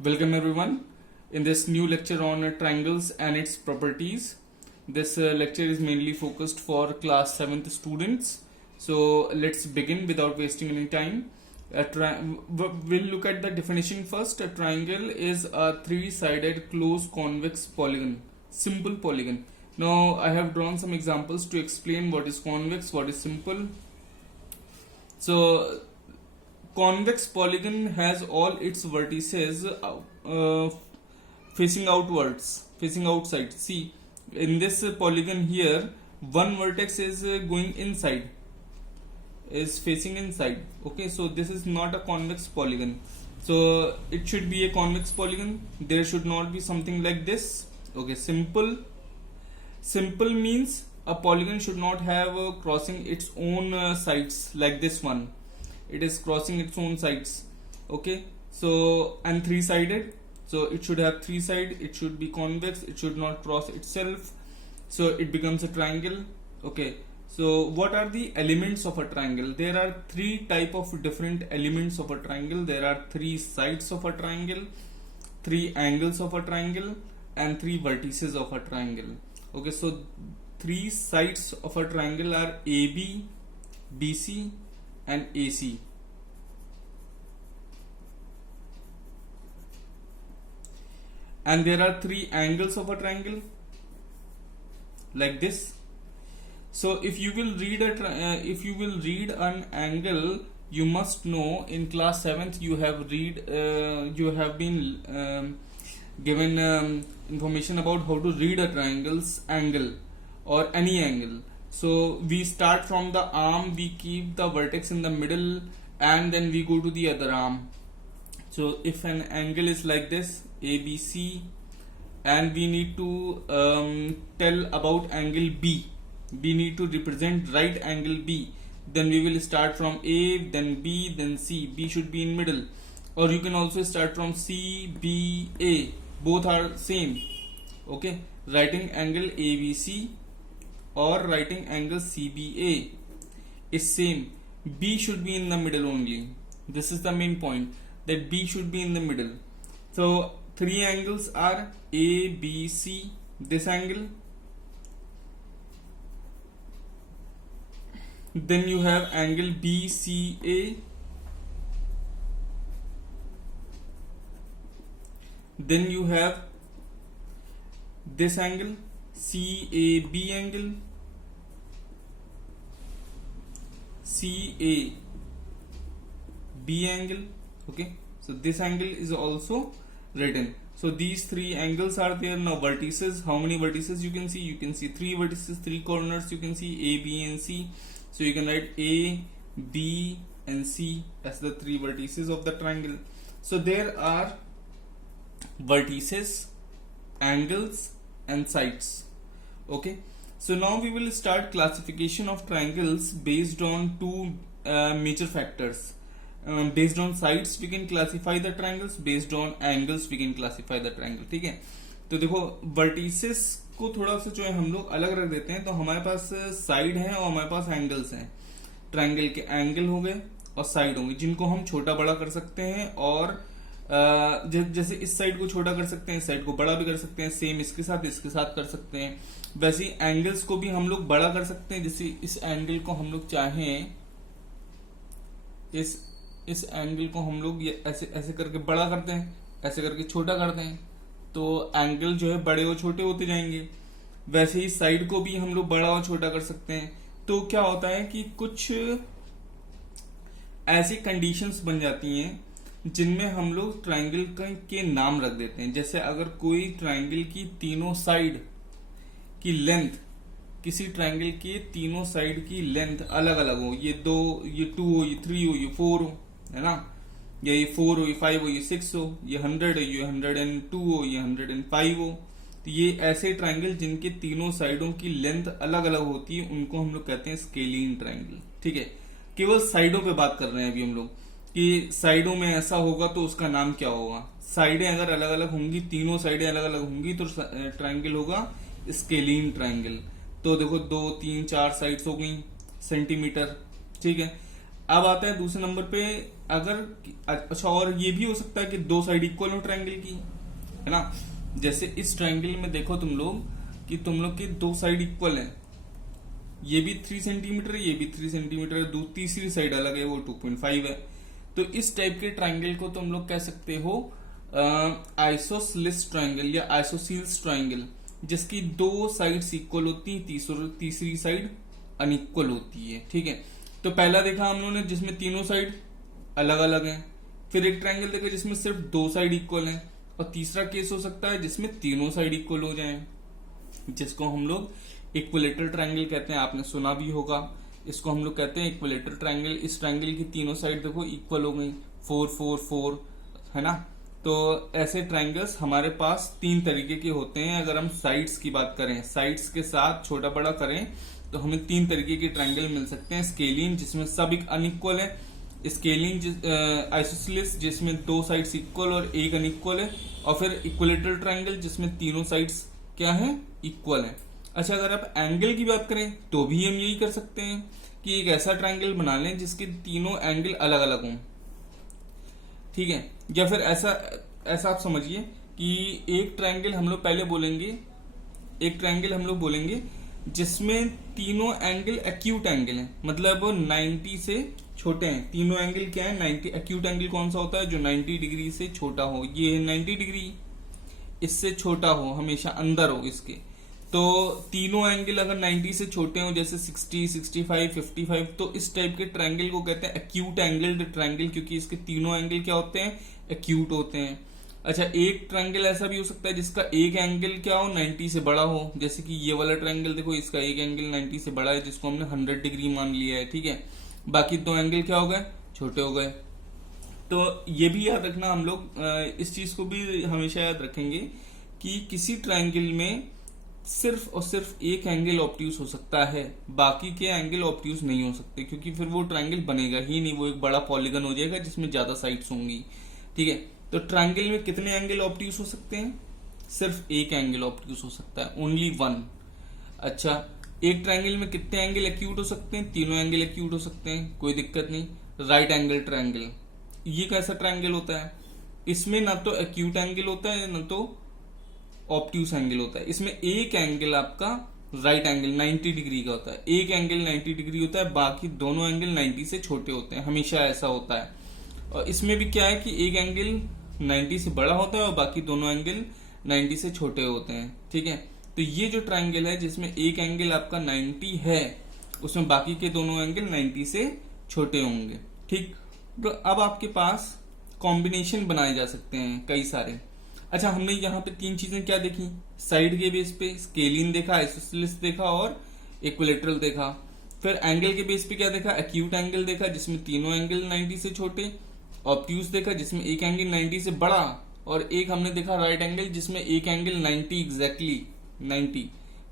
Welcome everyone in this new lecture on triangles and its properties. This lecture is mainly focused for class 7th students. So let's begin without wasting any time. We'll look at the definition first. A triangle is a three-sided closed convex polygon, simple polygon. Now I have drawn some examples to explain what is convex, what is simple. So convex polygon has all its vertices facing outwards, facing outside. See, in this polygon here, one vertex is going inside, is facing inside. Okay, so this is not a convex polygon. So it should be a convex polygon. There should not be something like this. Okay, simple means a polygon should not have crossing its own sides like this one. It is crossing its own sides. Okay, so and three-sided, so it should have three sides. It should be convex. It should not cross itself, so it becomes a triangle. Okay, so what are the elements of a triangle? There are three type of different elements of a triangle. There are three sides of a triangle, three angles of a triangle, and three vertices of a triangle. Okay, so three sides of a triangle are AB, BC, and AC. And there are three angles of a triangle like this. So if you will read an angle, you must know in class 7th you have been given information about how to read a triangle's angle or any angle. So we start from the arm, we keep the vertex in the middle, and then we go to the other arm. So if an angle is like this, ABC, and we need to tell about angle B, we need to represent right angle B, then we will start from A, then B, then C. B should be in middle. Or you can also start from C, B, A. Both are same. Okay, writing angle ABC or writing angle CBA is same. B should be in the middle only. This is the main point, that B should be in the middle. So three angles are ABC, this angle. Then you have angle BCA. Then you have this angle CAB angle, CAB angle. Okay, so this angle is also written. So these three angles are there. Now vertices, how many vertices you can see? You can see three vertices, three corners. You can see A, B, and C. So you can write A, B, and C as the three vertices of the triangle. So there are vertices, angles, and sides. Okay, so now we will start classification of triangles based on two major factors. Based on sides we can classify the triangles, based on angles we can classify the triangle. ठीक है, तो देखो vertices को थोड़ा सा जो है हम लोग अलग रख देते हैं. तो हमारे पास साइड है और हमारे पास एंगल्स हैं. ट्रायंगल के एंगल हो गए और साइड होंगे, जिनको हम छोटा बड़ा कर सकते हैं. और जैसे इस साइड को छोटा कर सकते हैं, इस साइड को बड़ा भी कर सकते हैं. सेम इसके साथ कर सकते हैं. वैसे ही एंगल्स को भी हम लोग बड़ा कर सकते हैं. जैसे इस एंगल को हम लोग चाहें, इस एंगल को हम लोग ये ऐसे करके बड़ा करते हैं, ऐसे करके छोटा करते हैं, तो एंगल जो है बड़े और छोटे होते जाएंगे. वैसे ही साइड को भी हम लोग बड़ा और छोटा कर सकते हैं. तो क्या होता है कि कुछ ऐसी कंडीशंस बन जाती हैं जिनमें हम लोग ट्रायंगल के नाम रख देते हैं. जैसे अगर कोई ट्रायंगल की तीनों साइड की लेंथ, किसी ट्रायंगल के तीनों साइड की लेंथ अलग अलग हो, ये 2, ये 2 हो, ये 3 हो, ये 4 हो, है ना, या ये 4 हो, ये 5 हो, ये 6 हो, ये 100 हो, ये 102 हो, ये 105 हो. तो ये ऐसे ट्रायंगल जिनके तीनों साइडों की लेंथ अलग अलग होती है, उनको हम लोग कहते हैं स्केलीन ट्रायंगल. ठीक है, केवल साइडों पे बात कर रहे हैं अभी हम लोग कि साइडों में ऐसा होगा तो उसका नाम क्या होगा. साइडें अगर अलग अलग होंगी, तीनों साइडें अलग अलग होंगी, तो ट्रायंगल होगा स्केलीन ट्रायंगल. तो देखो 2, 3, 4 साइड्स हो गई सेंटीमीटर. ठीक है, अब आता है दूसरे नंबर पे, अगर अच्छा और ये भी हो सकता है कि दो साइड इक्वल हो ट्रायंगल की, है ना। जैसे इस ट्रायंगल में देखो तुम लोग कि तुम लोग की दो साइड इक्वल है, ये भी 3 सेंटीमीटर है, ये भी 3 सेंटीमीटर है, दो तीसरी साइड अलग है, वो 2.5 है। तो इस टाइप के ट्रायंगल को तुम लोग कह सकते हो आइसोसेलेस ट्रायंगल या आइसोसील्स ट्रायंगल, जिसकी दो साइड्स इक्वल होती हैं, तीसरी साइड अनइक्वल होती है। ठीक है, तो पहला देखा हम लोगों ने जिसमें तीनों साइड अलग अलग हैं। फिर एक ट्रायंगल देखा जिसमें सिर्फ दो साइड इक्वल हैं, और तीसरा केस हो सकता है जिसमें तीनों साइड इक्वल हो जाएं, जिसको हम लोग इक्विलेटरल ट्रायंगल कहते हैं। आपने सुना भी होगा, इसको हम लोग कहते हैं इक्विलेटरल ट्रायंगल। इस ट्रायंगल की तीनों साइड देखो इक्वल हो गई, 4 4 4, है ना। तो ऐसे ट्रायंगल्स हमारे पास तीन तरीके के होते हैं। अगर हम साइड्स की बात करें, साइड्स के साथ छोटा बड़ा करें तो हमें तीन तरीके के ट्रायंगल मिल सकते हैं। स्केलिन जिसमें सब अनइक्वल है, स्केलिन आइसोसेलेस जिसमें दो साइड्स इक्वल और एक अनइक्वल है, और फिर इक्विलेटरल ट्रायंगल जिसमें तीनों साइड्स क्या है, इक्वल है। अच्छा, अगर आप एंगल की बात करें तो भी हम यही कर सकते हैं कि एक ऐसा ट्रायंगल बना लें जिसके तीनों एंगल अलग अलग हों। ठीक है, या फिर ऐसा आप समझिए कि एक ट्रायंगल हम लोग पहले बोलेंगे, एक ट्रायंगल हम लोग बोलेंगे जिसमें तीनों एंगल एक्यूट एंगल हैं, मतलब 90 से छोटे हैं। तीनों एंगल क्या है, 90। एक्यूट एंगल कौन सा होता है, जो 90 डिग्री से छोटा हो। ये है 90 डिग्री, इससे छोटा हो, हमेशा अंदर हो इसके। तो तीनों एंगल अगर 90 से छोटे हो, जैसे 60, 65, 55, तो इस टाइप के ट्रायंगल को कहते हैं एक्यूट एंगल्ड ट्रायंगल, क्योंकि इसके तीनों एंगल क्या होते हैं, एक्यूट होते हैं। अच्छा, एक ट्रायंगल ऐसा भी हो सकता है जिसका एक एंगल क्या हो, 90 से बड़ा हो। जैसे कि ये वाला ट्रायंगल देखो, इसका एक एंगल 90 से बड़ा है, जिसको हमने 100 डिग्री मान लिया है। ठीक है, बाकी दो एंगल क्या हो गए, छोटे हो गए। तो ये भी याद रखना, हम लोग इस चीज को भी हमेशा याद रखेंगे कि किसी ट्रायंगल में सिर्फ और सिर्फ एक एंगल ऑब्ट्यूज हो सकता है, बाकी के एंगल ऑब्ट्यूज नहीं हो सकते, क्योंकि फिर वो ट्रायंगल बनेगा ही नहीं, वो एक बड़ा पॉलीगन हो जाएगा जिसमें ज्यादा साइड्स होंगी। ठीक है, तो ट्रायंगल में कितने एंगल ऑब्ट्यूज हो सकते हैं, सिर्फ एक एंगल ऑब्ट्यूज हो सकता है, ओनली वन। अच्छा, एक ट्रायंगल में कितने एंगल एक्यूट हो सकते हैं, तीनों एंगल एक्यूट हो सकते हैं, कोई दिक्कत नहीं। राइट एंगल ट्रायंगल, ये कैसा ट्रायंगल होता है, इसमें ना तो एक्यूट एंगल होता है ना तो ऑब्ट्यूज एंगल होता है। इसमें एक एंगल आपका राइट एंगल 90 डिग्री का होता है, एक एंगल 90 डिग्री होता है, बाकी दोनों एंगल 90 से छोटे होते हैं, हमेशा ऐसा होता है। और इसमें भी क्या है कि एक एंगल 90 से बड़ा होता है और बाकी दोनों एंगल 90 से छोटे होते हैं। ठीक है, तो ये जो ट्रायंगल है जिसमें एक एंगल आपका 90 है, उसमें बाकी के दोनों एंगल 90 से छोटे होंगे। ठीक, तो अब आपके पास कॉम्बिनेशन बनाए जा सकते हैं कई सारे। अच्छा, हमने यहाँ पे तीन चीजें क्या देखी, साइड के बेस पे स्केलिन देखा, आइसोसेलेस देखा और इक्विलेटरल देखा। फिर एंगल के बेस पे क्या देखा, एक्यूट एंगल देखा जिसमें तीनों एंगल 90 से छोटे, ऑब्ट्यूज देखा जिसमें एक एंगल 90 से बड़ा, और एक हमने देखा राइट एंगल जिसमें एक एंगल 90 एग्जैक्टली 90।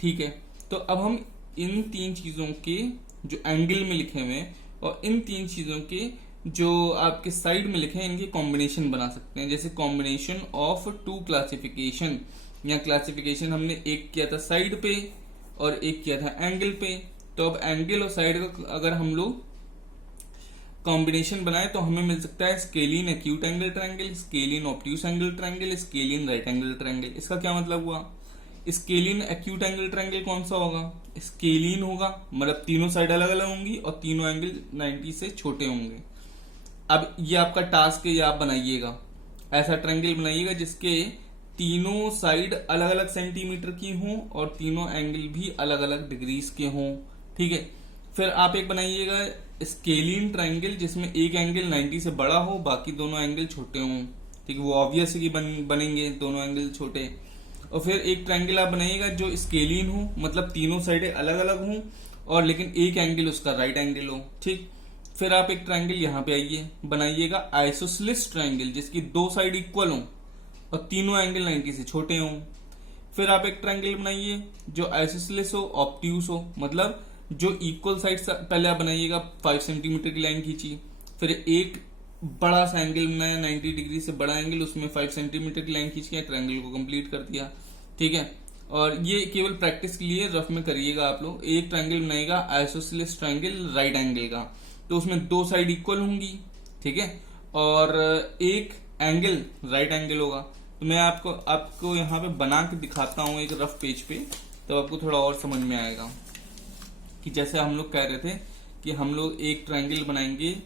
ठीक है, तो अब हम इन तीन चीजों के जो एंगल में लिखे हुए हैं और इन तीन चीजों के जो आपके साइड में लिखे हैं, इनके कॉम्बिनेशन बना सकते हैं। जैसे कॉम्बिनेशन ऑफ टू क्लासिफिकेशन, या क्लासिफिकेशन हमने एक किया था साइड पे और एक किया था एंगल पे। तो अब एंगल और साइड का अगर हम लोग कॉम्बिनेशन बनाए तो हमें मिल सकता है scalene acute angle triangle, scalene obtuse angle triangle, scalene right angle triangle. इसका क्या मतलब हुआ, स्केलिन एक्यूट एंगल ट्रायंगल कौन सा होगा, स्केलिन होगा, मतलब तीनों साइड अलग अलग होंगी और तीनों एंगल 90 से छोटे होंगे। अब ये आपका टास्क है, ये आप बनाइएगा, ऐसा ट्रायंगल बनाइएगा जिसके तीनों साइड अलग अलग सेंटीमीटर की हों और तीनों एंगल भी अलग अलग डिग्रीज के हों। ठीक है, फिर आप एक बनाइएगा स्केलिन ट्रायंगल जिसमें एक एंगल 90 से बड़ा हो, बाकी दोनों एंगल छोटे हों। ठीक है, वो ऑब्वियस है कि बनेंगे दोनों एंगल छोटे। और फिर एक ट्रायंगल आप बनाइएगा जो स्केलिन हो, मतलब तीनों साइडें अलग अलग हों और लेकिन एक एंगल उसका राइट एंगल हो। ठीक, फिर आप एक ट्रायंगल यहाँ पे आइए, बनाइएगा आइसोसेलेस ट्रायंगल जिसकी दो साइड इक्वल हों और तीनों एंगल 90 से छोटे हों। फिर आप एक ट्रायंगल बनाइए जो आइसोसेलेस हो, ऑब्ट्यूज हो, मतलब जो इक्वल साइड पहले आप बनाइएगा, 5 सेंटीमीटर की लाइन खींची, फिर एक बड़ा सा एंगल बनाया 90 डिग्री से बड़ा एंगल, उसमें 5 सेंटीमीटर की लाइन खींच के ट्रायंगल को कंप्लीट कर दिया। ठीक है, और ये केवल प्रैक्टिस के लिए रफ में करिएगा आप लोग। एक ट्रायंगल बनाएगा आइसोसेलेस ट्रायंगल राइट एंगल का, तो उसमें दो साइड इक्वल होंगी, ठीक है, और एक एंगल राइट एंगल होगा। तो मैं आपको यहाँ पे बना के दिखाता हूँ एक रफ पेज पे, तो आपको थोड़ा और समझ में आएगा कि जैसे हम लोग कह रहे थे कि हम लोग एक ट्रायंगल बनाएंगे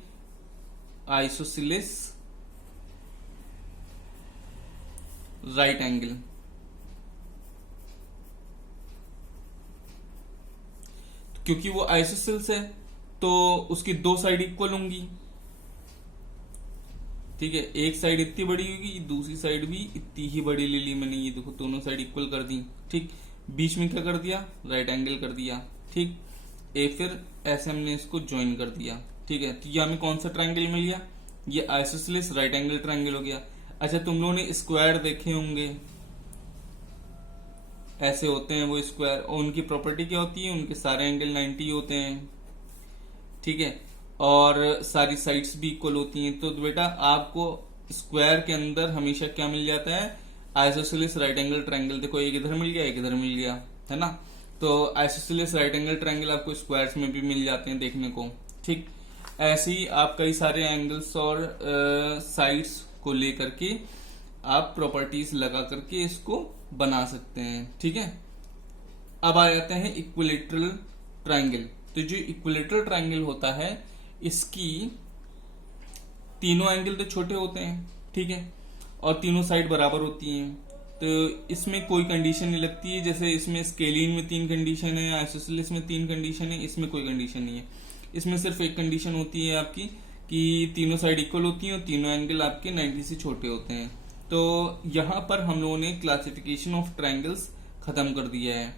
आइसोसेलेस राइट एंगल। क्योंकि वो आइसोसेलेस है तो उसकी दो साइड इक्वल होंगी, ठीक है, एक साइड इतनी बड़ी होगी, दूसरी साइड भी इतनी ही बड़ी ले ली मैंने, ये देखो दोनों साइड इक्वल कर दी, ठीक। बीच में क्या कर दिया, राइट एंगल कर दिया, ठीक। फिर ऐसे हमने इसको ज्वाइन कर दिया, ठीक है। तो ये हमें कौन सा ट्रायंगल मिल गया, ये आइसोसेलेस राइट एंगल ट्रायंगल हो गया। अच्छा, तुम लोगों ने स्क्वायर देखे होंगे, ऐसे होते हैं वो स्क्वायर, और उनकी प्रॉपर्टी क्या होती है, उनके सारे एंगल 90 होते हैं, ठीक है, और सारी साइड्स भी इक्वल होती हैं। तो बेटा आपको स्क्वायर के अंदर हमेशा क्या मिल जाता है, आइसोसेलेस राइट एंगल ट्रायंगल। देखो एक इधर मिल गया, एक इधर मिल गया, है ना। तो आइसोसेलेस राइट एंगल ट्रायंगल आपको स्क्वायर्स में भी मिल जाते हैं देखने को, ठीक। ऐसे ही आप कई सारे एंगल्स और साइड्स को लेकर के आप प्रॉपर्टीज लगा करके इसको बना सकते हैं, ठीक है। अब आ जाते हैं इक्विलेटरल ट्रायंगल। तो जो इक्विलेटरल ट्रायंगल होता है, इसकी तीनों एंगल तो छोटे होते हैं, ठीक है, और तीनों साइड बराबर होती हैं। तो इसमें कोई कंडीशन नहीं लगती है, जैसे इसमें स्केलिन में 3 कंडीशन है, आइसोसेलेस में 3 कंडीशन है, इसमें कोई कंडीशन नहीं है। इसमें सिर्फ एक कंडीशन होती है आपकी कि तीनों साइड इक्वल होती हैं और तीनों एंगल आपके 90 से छोटे होते हैं। तो यहाँ पर हम लोगों ने क्लासिफिकेशन ऑफ ट्रायंगल्स खत्म कर दिया है।